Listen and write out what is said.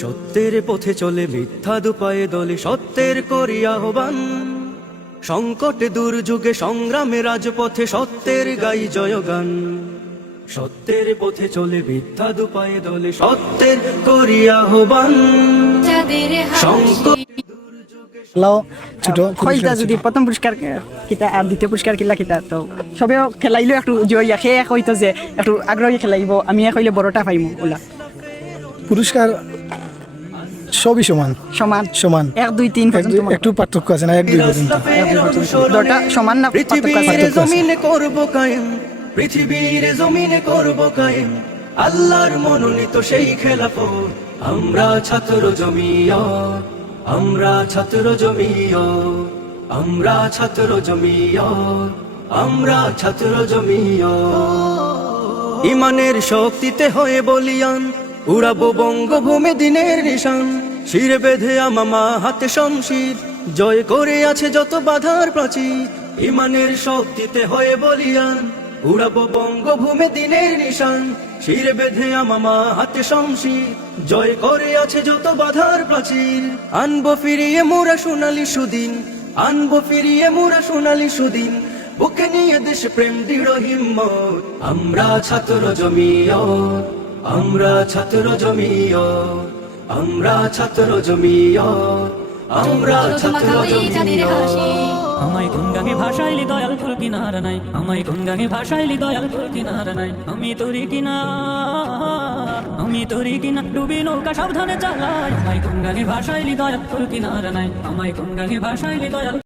সত্যের পথে চলে মিথ্যা দুপায়ে দলে সত্যের করি আহ্বান। সংকটে দুর্যোগে সংগ্রামে রাজপথে সত্যের গাই জয়গান। সত্যের পথে চলে মিথ্যা দুপায়ে দলে সত্যের করি আহ্বান। সংকট লাও ছোট খয়টা যদি প্রথম পুরস্কার কিতা আর দ্বিতীয় পুরস্কার কিলা কিতা তো সবেও খেলাইলেও একটু জয় সে এক হইতো যে একটু আগ্রহী খেলাইব আমি এক হইলে বড়টা পাইমু ওলা পুরস্কার সবই সমান সমান সমান 1 2 3 পর্যন্ত একটু পার্থক্য আছে না 1 2 পর্যন্ত দরটা সমান না পার্থক্য পৃথিবীর আছে? জমিনে করব কায়েম, পৃথিবীর জমিনে করব কায়েম আল্লাহর মনোনীত সেই খেলাফত। আমরা ছাত্র জমিয়ত, আমরা ছাত্র জমিয়ত, আমরা ছাত্র জমিয়ত, আমরা ছাত্র জমিয়ত। ইমানের শক্তিতে হয়ে বলিয়ান উড়াবো বঙ্গভূমি দিনের নিশান। শিরে বেঁধে আমামা হাতে শমশির জয় করে আছে যত বাধার প্রাচীর। ইমানের শক্তিতে হয়ে বলিয়ান উড়াবো বঙ্গভূমি দিনের নিশান। শিরে বেঁধে আমামা হাতে শমশির জয় করে আছে যত বাধার প্রাচীর। আনবো ফিরিয়ে মোরা সোনালী সুদিন, আনবো ফিরিয়ে মোরা সোনালী সুদিন। বুকে নিয়ে দেশ প্রেম দৃঢ় হিম্মত। আমরা ছাত্র জমিয়ত, আমরা ছাত্র জমিয়ত, আমরা ছাত্র জমিয়ত, আমরা ছাত্র জমিয়ত। আমায় কোন গাঙে ভাষাইলি দয়াল ফুল কিনারা নাই, আমায় কোন গাঙে ভাষাইলি দয়াল ফুল কিনারা নাই। আমি তোরি কিনা, আমি তোরি কিনা ডুবি নৌকা সাবধানে চালাই। আমায় কোন গাঙে ভাষাইলি দয়াল ফুল কিনারা নাই, আমায় কোন গাঙে ভাষাইলি দয়াল